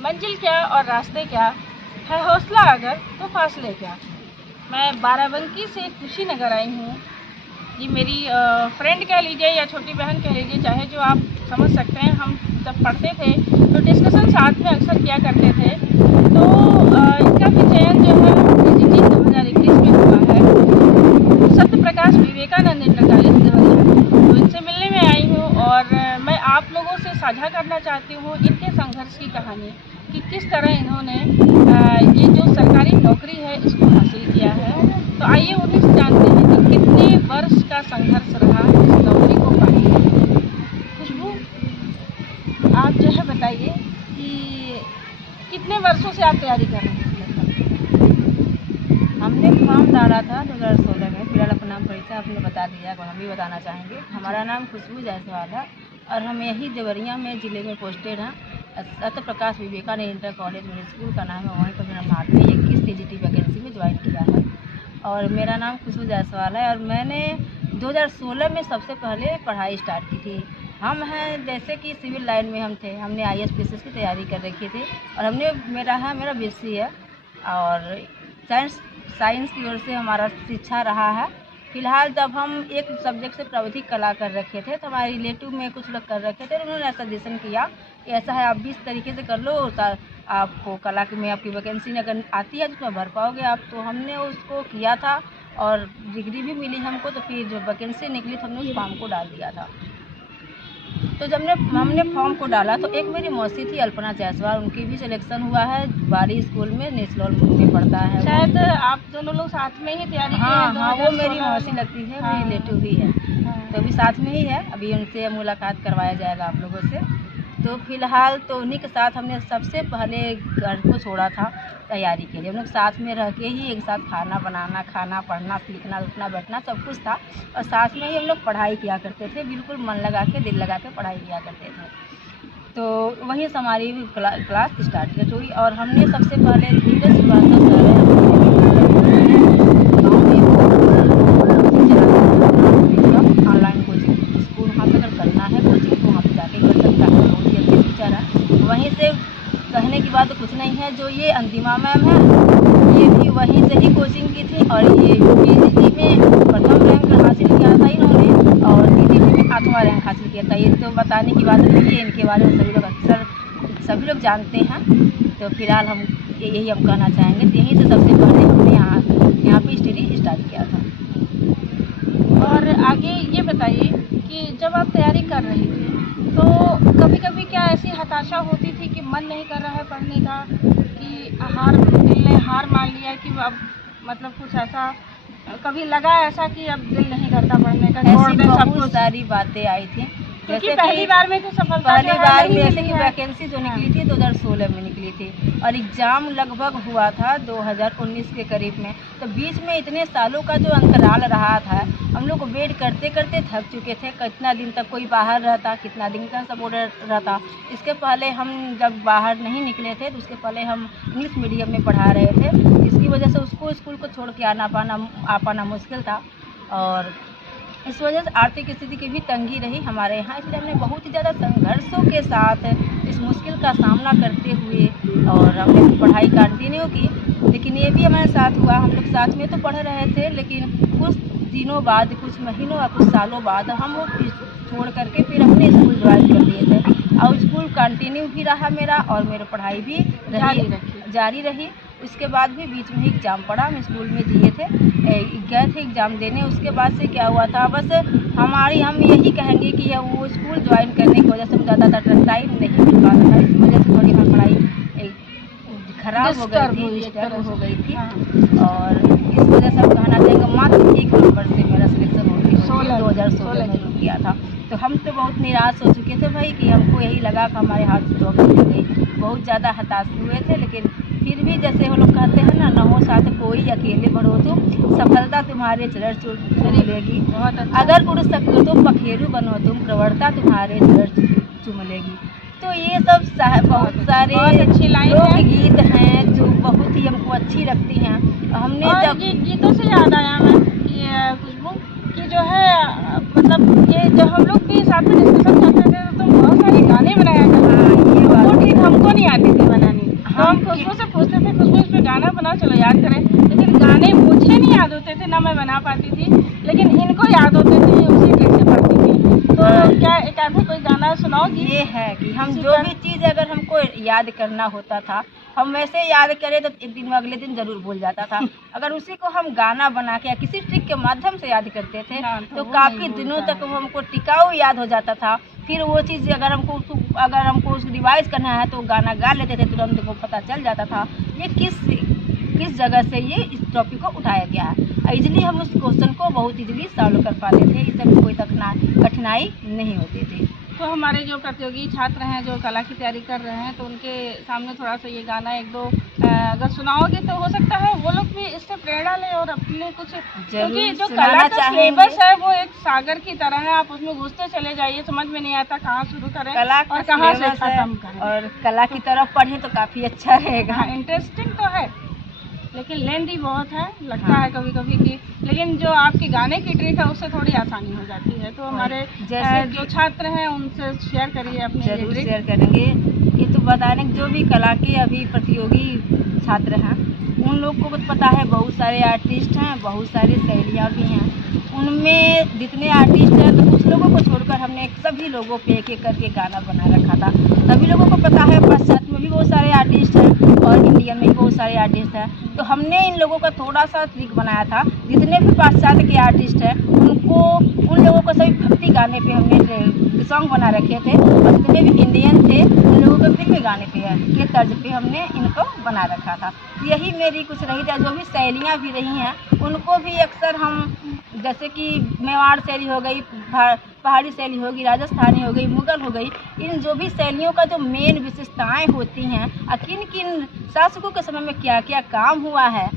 मंजिल क्या और रास्ते क्या है, हौसला अगर तो फासले क्या। मैं बाराबंकी से कुशीनगर आई हूँ। ये मेरी फ्रेंड कह लीजिए या छोटी बहन कह लीजिए, चाहे जो आप समझ सकते हैं। हम जब पढ़ते थे तो डिस्कशन साथ में अक्सर किया करते थे। तो इनका भी चयन जो है DGT 2021 में हुआ है, सत्य प्रकाश विवेकानंद इंटर कॉलेज देवरिया। तो इनसे मिलने में आई हूँ और मैं आप लोगों से साझा करना चाहती हूँ इनके संघर्ष की कहानी, कि किस तरह इन्होंने ये जो सरकारी नौकरी है इसको हासिल किया है। तो आइए उन्हीं से जानते हैं कि कितने वर्ष का संघर्ष रहा इस नौकरी को पाने के लिए। खुशबू, आप जो है बताइए कि कितने वर्षों से आप तैयारी कर रहे हैं? हमने फॉर्म डाला था 2016 में। फिलहाल अपना नाम परिचय आपने बता दिया, और हम भी बताना चाहेंगे। हमारा नाम खुशबू जायसवाल है और हम यही देवरिया में ज़िले में पोस्टेड हैं। सत्य प्रकाश विवेकानंद इंटर कॉलेज मेरे स्कूल का नाम है, वहीं पर मैंने मार्च में 21 DGT वैकेंसी में ज्वाइन किया है। और मेरा नाम खुशबू जायसवाल है और मैंने 2016 में सबसे पहले पढ़ाई स्टार्ट की थी। हम हैं जैसे कि सिविल लाइन में हम थे, हमने IAS PCS की तैयारी कर रखी थी और हमने मेरा BSc है और साइंस की ओर से हमारा शिक्षा रहा है। फिलहाल जब हम एक सब्जेक्ट से प्राविधिक कला कर रखे थे तो हमारे रिलेटिव में कुछ लोग कर रखे थे, तो उन्होंने सजेशन किया कि ऐसा है आप भी इस तरीके से कर लो, आपको कला में आपकी वैकेंसी अगर आती है जिसमें भर पाओगे आप। तो हमने उसको किया था और डिग्री भी मिली हमको। तो फिर जब वैकेंसी निकली तो हमने उस फॉर्म को डाल दिया था। तो जब हमने फॉर्म को डाला तो एक मेरी मौसी थी अल्पना जायसवाल, उनकी भी सिलेक्शन हुआ है बारी स्कूल में, नेशनल में पढ़ता है। शायद आप दोनों लोग साथ में ही तैयारी की है। हाँ, वो मेरी मौसी लगती है, मेरी रिलेटिव भी है। तो अभी साथ में ही है, अभी उनसे मुलाकात करवाया जाएगा आप लोगों से। तो फिलहाल तो उन्हीं के साथ हमने सबसे पहले घर को छोड़ा था तैयारी के लिए। हम लोग साथ में रह के ही एक साथ खाना बनाना, खाना, पढ़ना, सीखना, उठना, बैठना सब कुछ था और साथ में ही हम लोग पढ़ाई किया करते थे, बिल्कुल मन लगा के, दिल लगा के पढ़ाई किया करते थे। तो वहीं से हमारी क्लास स्टार्ट हुई और हमने सबसे पहले Dheeraj Srivastava sir online coaching school, वहाँ पर अगर करना है कोचिंग तो वहाँ पर जाके कर सकता है, बहुत ही अच्छे टीचर है। वहीं से कहने की बात तो कुछ नहीं है, जो ये अंतिमा मैम है ये भी वहीं से ही कोचिंग की थी और ये DGT में प्रथम रैंक हासिल किया था इन्होंने और DGT में 8वां रैंक हासिल किया था। ये तो बताने की बात नहीं है, इनके बारे में सभी लोग जानते हैं। तो फिलहाल हम यही कहना चाहेंगे, यहीं से सबसे पहले हमने यहाँ पे स्टडी स्टार्ट किया था। और आगे ये बताइए कि जब आप तैयारी कर रही थी तो कभी कभी क्या ऐसी हताशा होती थी कि मन नहीं कर रहा है पढ़ने का, कि दिल ने हार मान लिया, कि अब मतलब कुछ ऐसा कभी लगा ऐसा कि अब दिल नहीं करता पढ़ने का, छोड़ दे सब कुछ? सारी बातें आई थी, क्योंकि पहली बार में तो सफलता पहली बार में जैसे कि वैकेंसी जो निकली थी 2016 में निकली थी और एग्ज़ाम लगभग हुआ था 2019 के करीब में। तो बीच में इतने सालों का जो अंतराल रहा था, हम लोग वेट करते करते थक चुके थे। कितना दिन तक कोई बाहर रहता, कितना दिन का सब रहता। इसके पहले हम जब बाहर नहीं निकले थे तो उसके पहले हम इंग्लिश मीडियम में पढ़ा रहे थे, इसकी वजह से उसको स्कूल को छोड़ के आ पाना मुश्किल था और इस वजह से आर्थिक स्थिति की भी तंगी रही हमारे यहाँ। इसलिए हमने बहुत ही ज़्यादा संघर्षों के साथ इस मुश्किल का सामना करते हुए और हमने पढ़ाई कंटिन्यू की। लेकिन ये भी हमारे साथ हुआ, हम लोग साथ में तो पढ़ रहे थे, लेकिन कुछ दिनों बाद, कुछ महीनों या कुछ सालों बाद हम वो छोड़ करके फिर हमने स्कूल ज्वाइन कर लिए थे और स्कूल कंटिन्यू भी रहा मेरा और मेरी पढ़ाई भी जारी रही। उसके बाद भी बीच में एग्ज़ाम पड़ा, हम स्कूल में दिए थे, गए थे एग्ज़ाम देने। उसके बाद से क्या हुआ था, बस हम यही कहेंगे कि वो स्कूल ज्वाइन करने की वजह से ज़्यादातर टाइम नहीं मिल पाता था। इस वजह से थोड़ी हमारी पढ़ाई खराब हो गई थी, डिस्टर्ब हो गई थी और इस वजह से हम कहना चाहेंगे मात्र 1 नंबर से मेरा सिलेक्शन 2016 में किया था। तो हम तो बहुत निराश हो चुके थे भाई, कि हमको यही लगा कि हमारे हाथ से जॉब निकल गई, बहुत ज़्यादा हताश हुए थे। लेकिन फिर भी जैसे वो लोग कहते हैं ना हो साथ कोई, अकेले बढ़ो तुम, सफलता तुम्हारे चरण चूम लेगी। अगर पुरुष सकते तो पखेरु बनो तुम, प्रवणता तुम्हारे चरण चूम लेगी। तो ये सब बहुत सारे लोकगीत हैं जो बहुत ही हमको अच्छी लगती हैं। हमने जब गीतों से याद आया मैं कि खुशबू कि जो है मतलब ये जब हम लोग भी साथ में डिस्कशन करते थे तो बहुत सारे गाने बनाया करते थे, वो ठीक हमको नहीं आते थे बनाने। चलो याद करें, लेकिन गाने मुझे नहीं याद होते थे, ना मैं बना पाती थी, लेकिन इनको याद होते थे, ये उसी ट्रिक से पढ़ती थी। तो क्या एक आधे कोई गाना सुनाओगी? ये है कि हम जो भी चीज़ अगर हमको याद करना होता था, हम वैसे याद करें तो एक दिन में अगले दिन ज़रूर भूल जाता था। अगर उसी को हम गाना बना के या किसी ट्रिक के माध्यम से याद करते थे हाँ, तो वो काफ़ी नहीं दिनों भूलता तक है। वो हमको टिकाऊ याद हो जाता था। फिर वो चीज़ अगर हमको उसको रिवाइज़ करना है तो गाना गा लेते थे, तुरंत हमको पता चल जाता था ये किस जगह से ये इस टॉपिक को उठाया गया है। ईज़िली हम उस क्वेश्चन को बहुत ईज़िली सॉल्व कर पाते थे, इसमें कोई कठिनाई नहीं होती थी। तो हमारे जो प्रतियोगी छात्र हैं जो कला की तैयारी कर रहे हैं, तो उनके सामने थोड़ा सा ये गाना एक दो अगर सुनाओगे तो हो सकता है वो लोग भी इससे प्रेरणा लें और अपने कुछ, क्योंकि जो कला सुनाना का चाहेंगे। सिलेबस है वो एक सागर की तरह है, आप उसमें घुसते चले जाइए, समझ में नहीं आता कहाँ शुरू करें कला और का कहाँ से सिलेबस है खत्म करें। और कला की तरफ पढ़ें तो काफ़ी अच्छा रहेगा। हाँ, इंटरेस्टिंग तो है, लेकिन लेंदी बहुत है, लगता हाँ। है कभी कभी कि, लेकिन जो आपकी गाने की ट्रिक है उससे थोड़ी आसानी हो जाती है। तो हमारे जैसे जो छात्र हैं उनसे शेयर करिए अपने ये जरूर ट्रिक। शेयर करेंगे। ये तो बता दें जो भी कला के अभी प्रतियोगी छात्र हैं उन लोग को पता है बहुत सारे आर्टिस्ट हैं, बहुत सारी शैलियाँ भी हैं। उनमें जितने आर्टिस्ट हैं तो कुछ लोगों को छोड़कर हमने सभी लोगों पे एक एक करके गाना बना रखा था। सभी लोगों को पता है पाश्चात्य में भी बहुत सारे आर्टिस्ट हैं और इंडियन में भी बहुत सारे आर्टिस्ट हैं, तो हमने इन लोगों का थोड़ा सा ट्रिक बनाया था। जितने भी पाश्चात्य के आर्टिस्ट हैं उन लोगों को सभी भक्ति गाने पे हमने सॉन्ग बना रखे थे और जितने भी इंडियन थे उन लोगों को फिल्मी गाने के तर्ज पे हमने इनको बना रखा था। यही मेरी कुछ रही थी। जो भी शैलियाँ भी रही हैं उनको भी अक्सर हम, जैसे कि मेवाड़ शैली हो गई, पहाड़ी शैली होगी, राजस्थानी हो गई, मुगल हो गई, इन जो भी शैलियों का जो मेन विशेषताएं होती हैं और किन किन शासकों के समय में क्या क्या काम हुआ है,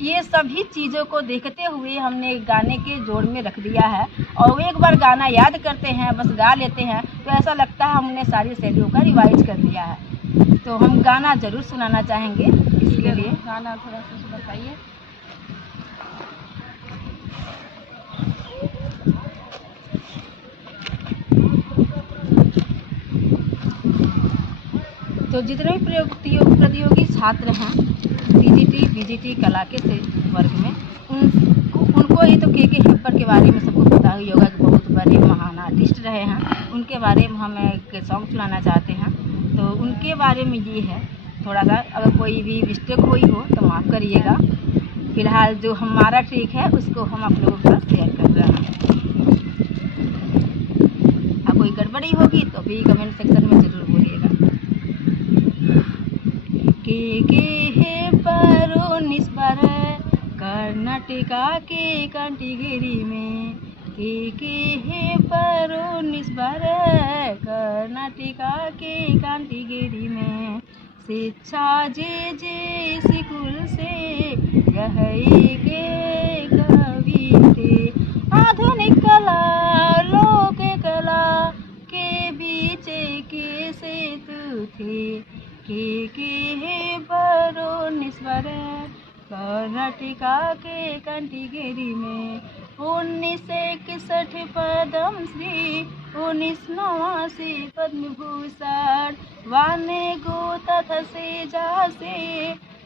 ये सभी चीज़ों को देखते हुए हमने गाने के जोड़ में रख दिया है। और एक बार गाना याद करते हैं, बस गा लेते हैं, तो ऐसा लगता है हमने सारी शैलियों का रिवाइज कर दिया है। तो हम गाना ज़रूर सुनाना चाहेंगे इसके लिए। गाना थोड़ा सा बताइए। तो जितने भी प्रतियोगी छात्र हैं डीजीटी बीजीटी कला के वर्ग में, उनको ही तो के हेब्बर के बारे में सबको पता ही होगा कि बहुत बड़े महान आर्टिस्ट रहे हैं। उनके बारे में हम एक सॉन्ग सुनाना चाहते हैं। तो उनके बारे में ये है, थोड़ा सा अगर कोई भी मिस्टेक हुई हो तो माफ़ करिएगा। फिलहाल जो हमारा ट्रिक है उसको हम आप लोगों के साथ शेयर कर रहे हैं। कोई गड़बड़ी होगी तो भी कमेंट सेक्शन में ज़रूर बोलिएगा। के हेब्बर निस्बर कर्नाटका के कंटिगिरी में, के हेब्बर निस्बर कर्नाटका के कंटिगिरी में, शिक्षा जे स्कूल से यह के कवि थे, आधुनिक कला लोक कला के बीच के सेतु थे, के हेब्बर निस्बर कर्नाटका के कंटिगिरी में, 1961 पद्मश्री, 1989 पद्म भूषण, वाने गो तथा सेजा से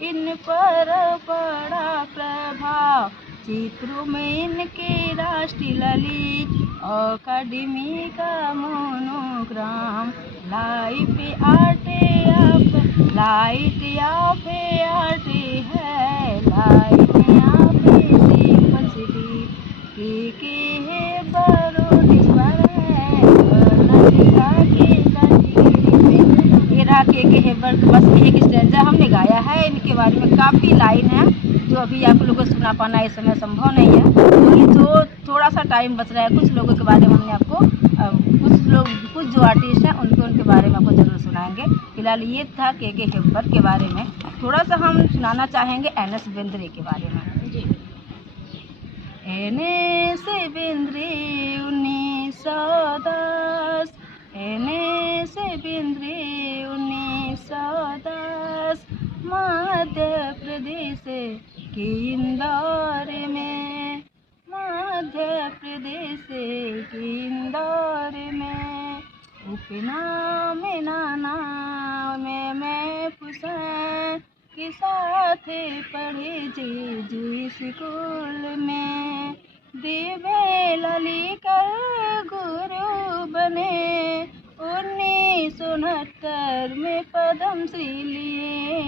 इन पर पड़ा प्रभाव, चित्रों में इनके राष्ट्रीय ललित अकादमी का मोनोग्राम, लाइट आर्ट है, लाइट सिंपलिसिटी, के हेब्बर निस्बर कर्नाटका के कंटिगिरी में। ये रहा के हेब्बर, बस एक स्टैंजा हमने गाया है। इनके बारे में काफ़ी लाइन है जो अभी आप लोगों को सुना पाना इस समय संभव नहीं है। वही जो थोड़ा सा टाइम बच रहा है, कुछ लोगों के बारे में हमने आपको कुछ जो आर्टिस्ट हैं उनके बारे में आपको ज़रूर सुनाएंगे। फिलहाल ये था के हेब्बर के बारे में। थोड़ा सा हम सुनाना चाहेंगे एन.एस. बेंद्रे के बारे में। जी। एन.एस. बेंद्रे 1910, एन.एस. बेंद्रे 1910, मध्य प्रदेश के इंदौर में, मध्य प्रदेश के इंदौर में, उपनाम नाना में मैं पुसैन के साथ पढ़े जे स्कूल में, दिव्य ललिकर गुरु बने, 1969 में पद्म श्री लिए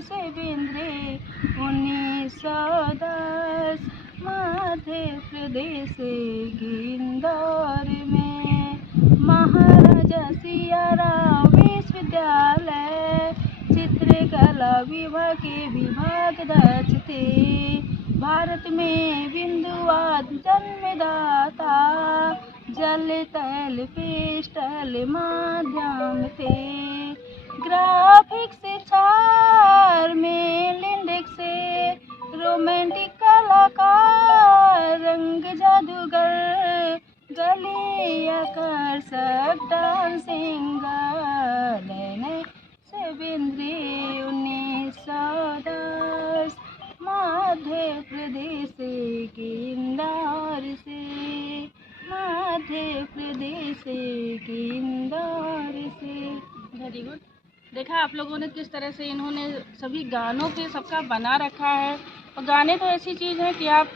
से बिंद्रे 1910 मध्य प्रदेश के इंदौर में, महाराजा सियाराम विश्वविद्यालय चित्रकला विभाग के विभागाध्यक्ष थे, भारत में बिंदुवाद जन्मदाता, जल तल पेस्टल माध्यम थे, ग्राफिक्स चार में लिंडेक्स से रोमांटिक कलाकार, रंग जादूगर, गले आकर्षक डांसिंग गर्ल से बिंद्रे 1910 मध्य प्रदेश के इंदौर से, मध्य प्रदेश के इंदौर से। Very good. देखा आप लोगों ने किस तरह से इन्होंने सभी गानों पे सबका बना रखा है। और गाने तो ऐसी चीज़ है कि आप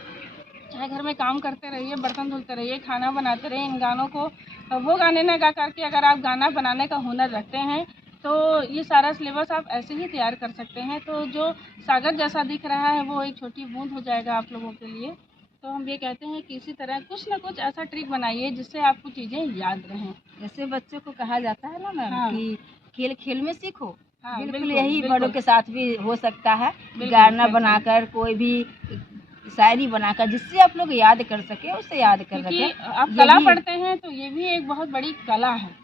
चाहे घर में काम करते रहिए, बर्तन धुलते रहिए, खाना बनाते रहिए, इन गानों को वो गाने ना गा करके अगर आप गाना बनाने का हुनर रखते हैं तो ये सारा सिलेबस आप ऐसे ही तैयार कर सकते हैं। तो जो सागर जैसा दिख रहा है वो एक छोटी बूंद हो जाएगा आप लोगों के लिए। तो हम ये कहते हैं कि इसी तरह कुछ ना कुछ ऐसा ट्रिक बनाइए जिससे आपको चीज़ें याद रहें। जैसे बच्चों को कहा जाता है ना मैम, हाँ। कि खेल खेल में सीखो। हाँ, बिल्कुल यही बिल्कुल। बड़ों के साथ भी हो सकता है। बिल्कुल, गाना बिल्कुल। बनाकर, कोई भी शायरी बनाकर, जिससे आप लोग याद कर सके, उसे याद कर क्योंकि सके। आप कला यही- पढ़ते हैं तो ये भी एक बहुत बड़ी कला है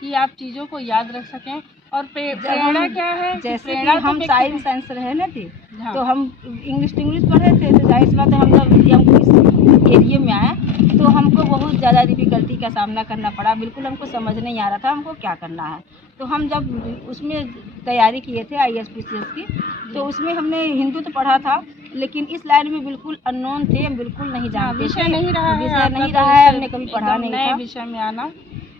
कि आप चीज़ों को याद रख सकें। और प्रेरणा क्या है कि जैसे कि प्रेरणा तो हम व्यक्ति साइंस साइंस रहे ना थे, हाँ। तो हम इंग्लिश पढ़े थे, तो जाहिर सी बात है हम जब इस एरिया में आए तो हमको बहुत ज़्यादा डिफिकल्टी का सामना करना पड़ा। बिल्कुल हमको समझ नहीं आ रहा था हमको क्या करना है। तो हम जब उसमें तैयारी किए थे ISPCS की, तो उसमें हमने हिंदू तो पढ़ा था, लेकिन इस लाइन में बिल्कुल अननोन थे, हम बिल्कुल नहीं जानते विषय थे। नहीं रहा है विषय आपका, नहीं तो रहा है, इससे हमने कभी पढ़ा एकदम नहीं नए था। विषय में आना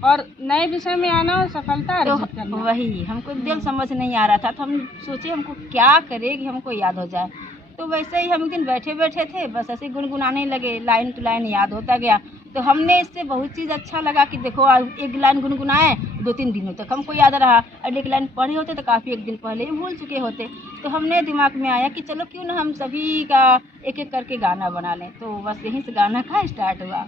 और नए विषय में आना और सफलता अर्जित तो करना। वही हमको एकदम समझ नहीं आ रहा था, तो हम सोचे हमको क्या करें कि हमको याद हो जाए। तो वैसे ही हम एक दिन बैठे बैठे थे, बस ऐसे गुनगुनाने लगे, लाइन टू लाइन याद होता गया। तो हमने इससे बहुत चीज़ अच्छा लगा कि देखो एक लाइन गुनगुनाए, 2-3 दिनों तक हमको याद रहा, और एक लाइन पढ़े होते तो काफ़ी एक दिन पहले ही भूल चुके होते। तो हमने दिमाग में आया कि चलो क्यों ना हम सभी का एक एक करके गाना बना लें। तो बस यहीं से गाना का स्टार्ट हुआ।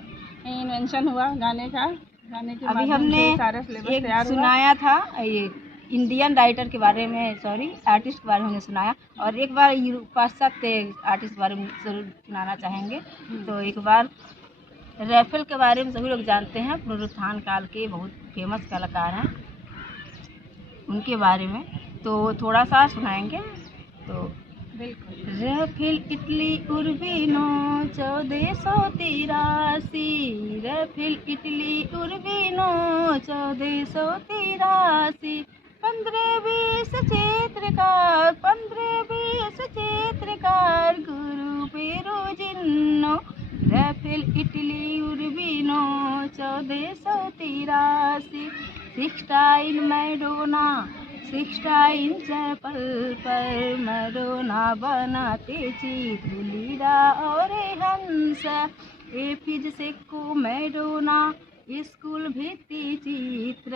इन्वेंशन हुआ गाने का, गाने के अभी माध्यम हमने से सारा सिलेबस एक तैयार हुआ। सुनाया था, ये इंडियन राइटर के बारे में, सॉरी आर्टिस्ट के बारे में हमने सुनाया, और एक बार पाश्चात्य आर्टिस्ट के बारे में जरूर सुनाना चाहेंगे। तो एक बार रैफेल के बारे में सभी लोग जानते हैं, पुनरुत्थान काल के बहुत फेमस कलाकार हैं, उनके बारे में तो थोड़ा सा सुनाएंगे। तो बिल्कुल। Raphael Italy Urbino 1483, Raphael Italy Urbino 1483, 15-20 चित्रकार, 15-20 चित्रकार, गुरु Perugino, Raphael Italy Urbino 1483, Sistine Madonna, Sistine Chapel पर मैडोना बनाते चित्र, लीला और हंस, एफिज सेको मैडोना स्कूल भित्ति चित्र,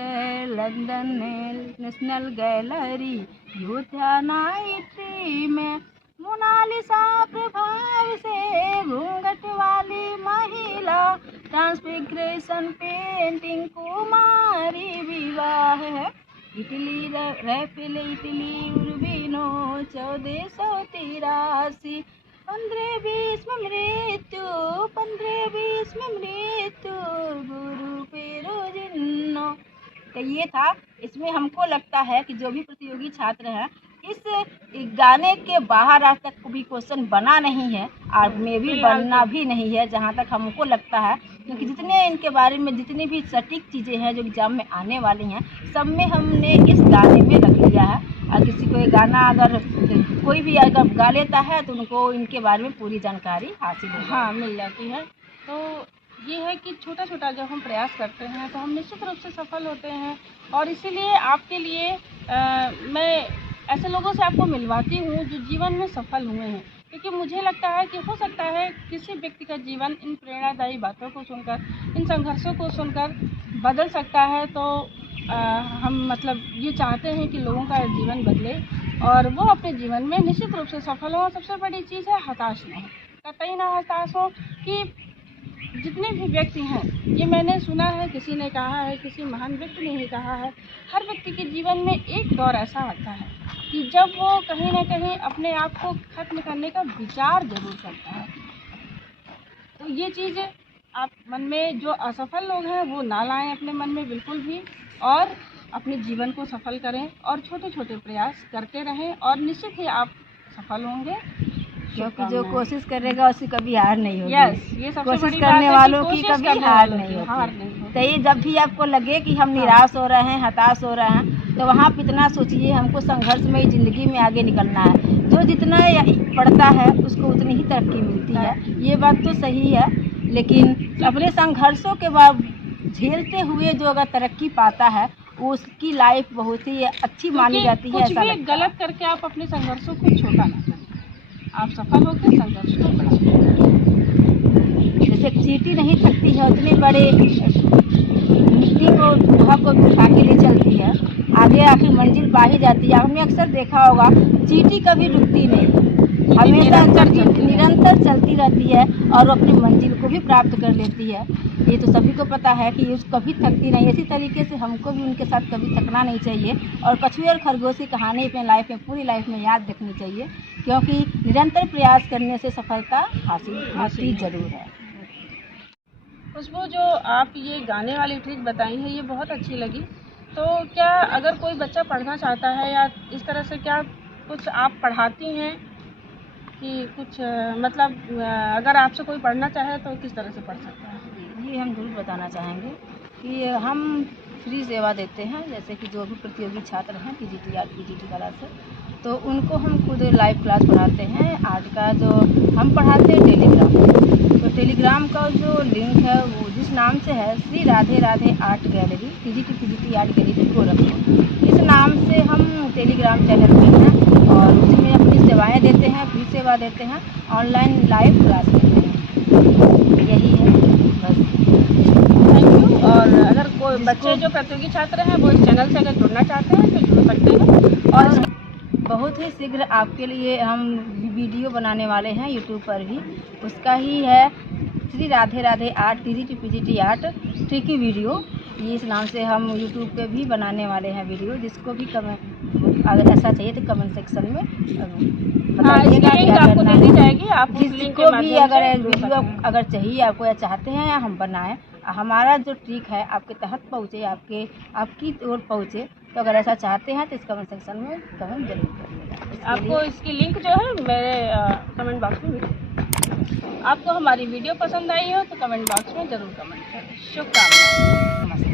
लंदन नेशनल गैलरी, यूथिया नाइट्री में, मोनालिसा प्रभाव से घूंघट वाली महिला, ट्रांसफिग्रेशन पेंटिंग, कुमारी विवाह है, इटली रैफेल इटली उर्बिनो 1483, 15-20 में मृत्यु, 15-20 में मृत्यु, गुरु पेरुजिनो। तो ये था। इसमें हमको लगता है कि जो भी प्रतियोगी छात्र हैं, इस गाने के बाहर आज तक भी क्वेश्चन बना नहीं है, और में भी बनना भी नहीं है, जहाँ तक हमको लगता है, क्योंकि जितने इनके बारे में जितनी भी सटीक चीज़ें हैं जो एग्जाम में आने वाली हैं, सब में हमने इस गाने में रख लिया है। और किसी को ये गाना अगर कोई भी अगर गा लेता है तो उनको इनके बारे में पूरी जानकारी हासिल हो। हाँ, मिल जाती है। तो ये है कि छोटा छोटा जब हम प्रयास करते हैं तो हम निश्चित रूप से सफल होते हैं। और इसीलिए आपके लिए मैं ऐसे लोगों से आपको मिलवाती हूँ जो जीवन में सफल हुए हैं, क्योंकि मुझे लगता है कि हो सकता है किसी व्यक्ति का जीवन इन प्रेरणादायी बातों को सुनकर, इन संघर्षों को सुनकर बदल सकता है। तो हम मतलब ये चाहते हैं कि लोगों का जीवन बदले और वो अपने जीवन में निश्चित रूप से सफल हो। सबसे बड़ी चीज़ है हताश न हो, कतई ना हताश हो। कि जितने भी व्यक्ति हैं, ये मैंने सुना है, किसी ने कहा है, किसी महान व्यक्ति ने ही कहा है, हर व्यक्ति के जीवन में एक दौर ऐसा आता है कि जब वो कहीं ना कहीं अपने आप को खत्म करने का विचार जरूर करता है। तो ये चीज़ आप मन में, जो असफल लोग हैं वो ना लाएं अपने मन में बिल्कुल भी, और अपने जीवन को सफल करें और छोटे छोटे प्रयास करते रहें और निश्चित ही आप सफल होंगे। क्योंकि जो कोशिश करेगा उसकी कभी हार नहीं होगी। यस, ये सबसे कोशिश बड़ी बात करने है कि वालों की कोशिश कभी करने हार वालों नहीं की होती। हार नहीं होती। तो ये जब भी आपको लगे कि हम निराश हो रहे हैं, हताश हो रहे हैं, तो वहाँ पे इतना सोचिए हमको संघर्ष में ही ज़िंदगी में आगे निकलना है। जो जितना पढ़ता है उसको उतनी ही तरक्की मिलती है, ये बात तो सही है। लेकिन अपने संघर्षों के बाद झेलते हुए जो अगर तरक्की पाता है उसकी लाइफ बहुत ही अच्छी मानी जाती है। कुछ ऐसा भी लगता है। गलत करके आप अपने संघर्षों को छोटा ना करें, आप सफल होकर संघर्ष को बढ़ाएं। जैसे चींटी नहीं थकती है, उतने बड़े मिट्टी को गुहा को भी उठा के ले चलती है, आगे आखिर मंजिल पा ही जाती है। आपने अक्सर देखा होगा चींटी कभी रुकती नहीं, हमेशा निरंतर चलती रहती है और अपनी मंजिल को भी प्राप्त कर लेती है। ये तो सभी को पता है कि उस कभी थकती नहीं। इसी तरीके से हमको भी उनके साथ कभी थकना नहीं चाहिए और कछुए और खरगोश की कहानी अपने लाइफ में, पूरी लाइफ में याद रखनी चाहिए, क्योंकि निरंतर प्रयास करने से सफलता हासिल होती जरूर है। खुशबू, जो आप ये गाने वाली ट्रिक बताई है ये बहुत अच्छी लगी। तो क्या अगर कोई बच्चा पढ़ना चाहता है या इस तरह से, क्या कुछ आप पढ़ाती हैं कि कुछ मतलब अगर आपसे कोई पढ़ना चाहे तो किस तरह से पढ़ सकता है? ये हम जरूर बताना चाहेंगे कि हम फ्री सेवा देते हैं। जैसे कि जो भी प्रतियोगी छात्र हैं पीजीटी आर्ट पीजीटी कला से, तो उनको हम खुद लाइव क्लास पढ़ाते हैं। आर्ट का जो हम पढ़ाते हैं टेलीग्राम, तो टेलीग्राम का जो लिंक है वो जिस नाम से है Shri Radhe Radhe art gallery PGT art gallery Gorakhpur, इस नाम से हम टेलीग्राम चैनल पे हैं और उसमें अपनी सेवाएं देते हैं, फ्री सेवा देते हैं, ऑनलाइन लाइव क्लास देते हैं। यही है बस। Thank you. और अगर कोई बच्चे जो प्रतियोगी छात्र हैं वो इस चैनल से अगर जुड़ना चाहते हैं तो जुड़ सकते हैं। और बहुत ही शीघ्र आपके लिए हम वीडियो बनाने वाले हैं यूट्यूब पर भी, उसका ही है Shri Radhe Radhe art PGT art tricky video, इस नाम से हम यूट्यूब पे भी बनाने वाले हैं वीडियो। जिसको भी कमेंट अगर ऐसा चाहिए तो कमेंट सेक्शन में बताइएगा क्या आपको करना दे दी है। जाएगी, आप उस लिंक जिसको के भी माध्यम अगर से जुड़ वीडियो सकते हैं। अगर चाहिए आपको या चाहते हैं या हम बनाएं, हमारा जो ट्रिक है आपके तहत पहुँचे, आपकी ओर पहुँचे, तो अगर ऐसा चाहते हैं तो इस कमेंट सेक्शन में कमेंट जरूर करिएगा। आपको इसकी लिंक जो है मेरे कमेंट बॉक्स में मिलेगी। आपको हमारी वीडियो पसंद आई हो तो कमेंट बॉक्स में ज़रूर कमेंट करें। शुभकामनाएं। नमस्ते।